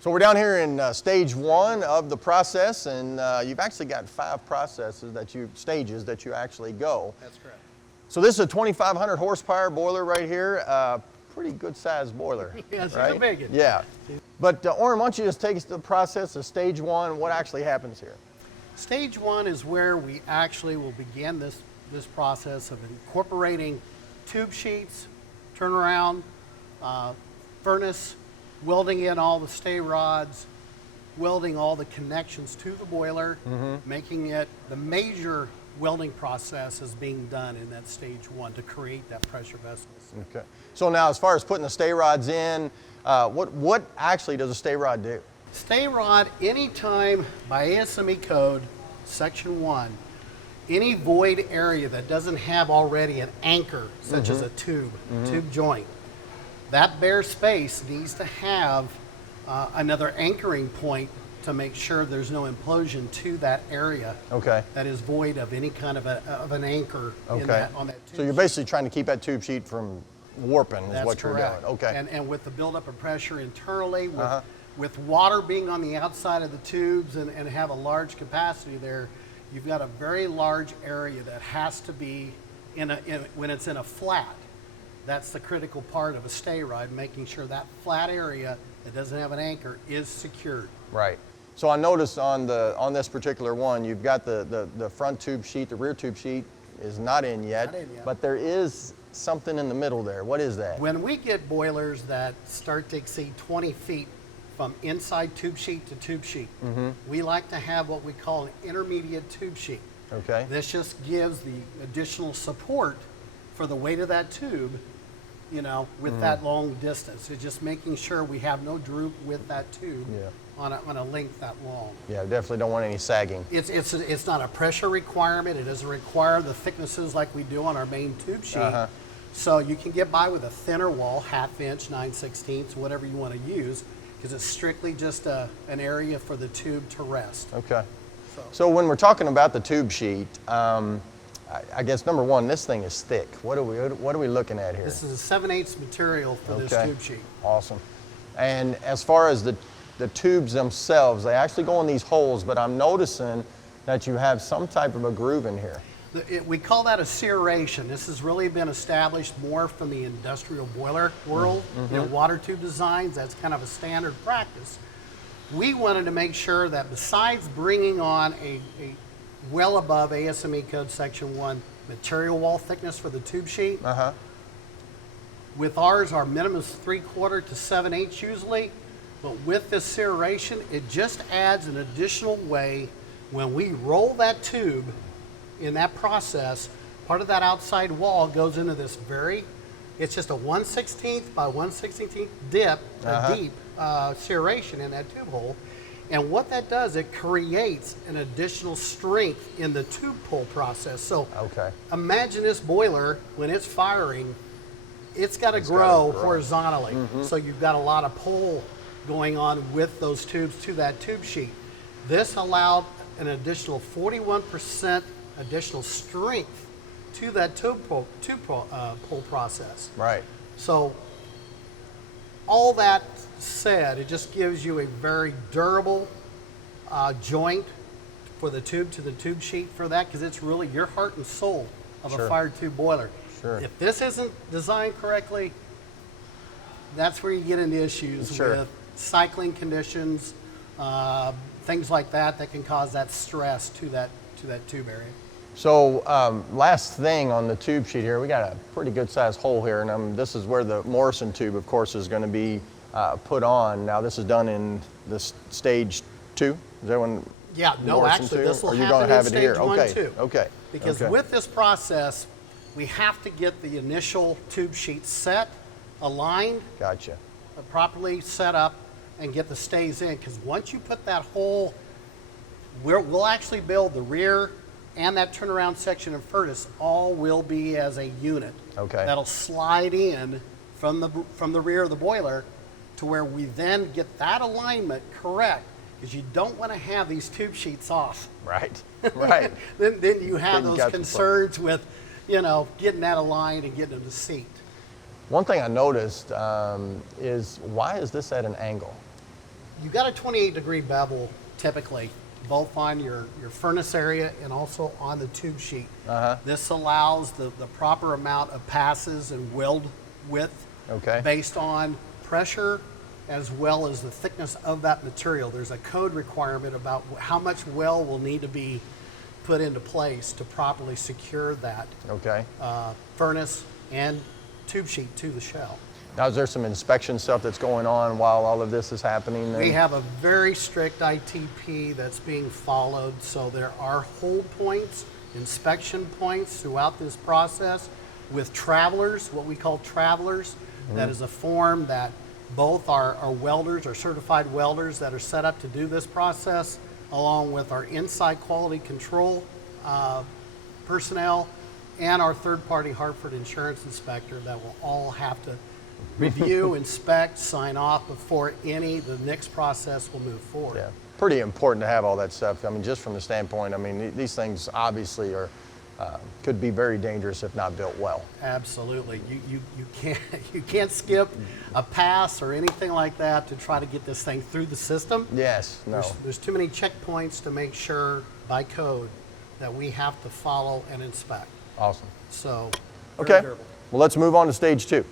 So we're down here in stage 1 of the process, and you've actually got 5 stages that you actually go. That's correct. So this is a 2,500 horsepower boiler right here. Pretty good sized boiler. Yes, right? it's a big one. Yeah. But Orrin, why don't you just take us to the process of stage 1, what actually happens here? Stage 1 is where we actually will begin this process of incorporating tube sheets, turnaround, furnace, welding in all the stay rods, welding all the connections to the boiler, making it the major welding process is being done in that stage 1 to create that pressure vessels. Okay. So now as far as putting the stay rods in, what actually does a stay rod do? Stay rod, anytime by ASME code, section 1, any void area that doesn't have already an anchor, such as a tube joint, that bare space needs to have another anchoring point to make sure there's no implosion to that area that is void of any kind of an anchor on that tube. So you're basically trying to keep that tube sheet from warping is what you're doing. Okay. And with the buildup of pressure internally, with water being on the outside of the tubes and have a large capacity there, you've got a very large area that has to be when it's in a flat. That's the critical part of a stay rod, making sure that flat area that doesn't have an anchor is secured. Right. So I noticed on this particular one, you've got the front tube sheet, the rear tube sheet is not in yet, but there is something in the middle there. What is that? When we get boilers that start to exceed 20 feet from inside tube sheet to tube sheet, we like to have what we call an intermediate tube sheet. Okay. This just gives the additional support for the weight of that tube, you know, with that long distance. It's just making sure we have no droop with that tube on a length that long. Yeah, definitely don't want any sagging. It's not a pressure requirement. It doesn't require the thicknesses like we do on our main tube sheet. So you can get by with a thinner wall, 1/2 inch, 9/16, whatever you want to use, because it's strictly just an area for the tube to rest. Okay. So when we're talking about the tube sheet, I guess number one, this thing is thick. What are we looking at here? This is a 7/8 material for this tube sheet. Awesome. And as far as the tubes themselves, they actually go in these holes, but I'm noticing that you have some type of a groove in here. We call that a serration. This has really been established more from the industrial boiler world. You know, water tube designs, that's kind of a standard practice. We wanted to make sure that besides bringing on a well above ASME code section 1 material wall thickness for the tube sheet, with ours our minimum is 3/4 to 7/8 usually, but with this serration it just adds an additional way when we roll that tube in that process. Part of that outside wall goes into this it's just a 1/16 by 1/16 dip, a deep serration in that tube hole. And what that does, it creates an additional strength in the tube pull process. So imagine this boiler, when it's firing, it's got to grow horizontally. So you've got a lot of pull going on with those tubes to that tube sheet. This allowed an additional 41% additional strength to that tube pull process. Right. So all that said, it just gives you a very durable joint for the tube to the tube sheet for that, because it's really your heart and soul of a fire tube boiler. If this isn't designed correctly, that's where you get into issues with cycling conditions, things like that can cause that stress to that tube area. So last thing on the tube sheet here, we got a pretty good sized hole here, and this is where the Morrison tube, of course, is going to be put on. Now this is done in this stage 2. Is that one? Yeah, no, Morrison actually, tube? this will Or you happen gonna have in it here? stage 1 Okay. too. Okay. Because with this process, we have to get the initial tube sheet set, aligned, properly set up, and get the stays in. Because once you put that hole, we'll actually build the rear and that turnaround section and furnace all will be as a unit. That'll slide in from the rear of the boiler to where we then get that alignment correct, because you don't want to have these tube sheets off. Right. Then you have those concerns with, you know, getting that aligned and getting them to seat. One thing I noticed is, why is this at an angle? You got a 28-degree bevel typically, both on your furnace area and also on the tube sheet. This allows the proper amount of passes and weld width based on pressure as well as the thickness of that material. There's a code requirement about how much weld will need to be put into place to properly secure that furnace and tube sheet to the shell. Now, is there some inspection stuff that's going on while all of this is happening? We have a very strict ITP that's being followed, so there are hold points, inspection points throughout this process with travelers, what we call travelers. That is a form that both our welders, our certified welders that are set up to do this process, along with our inside quality control personnel and our third-party Hartford insurance inspector that will all have to review, inspect, sign off before the next process will move forward. Yeah, pretty important to have all that stuff. I mean, just from the standpoint, I mean, these things obviously are could be very dangerous if not built well. Absolutely. You can't skip a pass or anything like that to try to get this thing through the system. Yes, no. There's too many checkpoints to make sure by code that we have to follow and inspect. Awesome. So, Okay, well, let's move on to stage 2.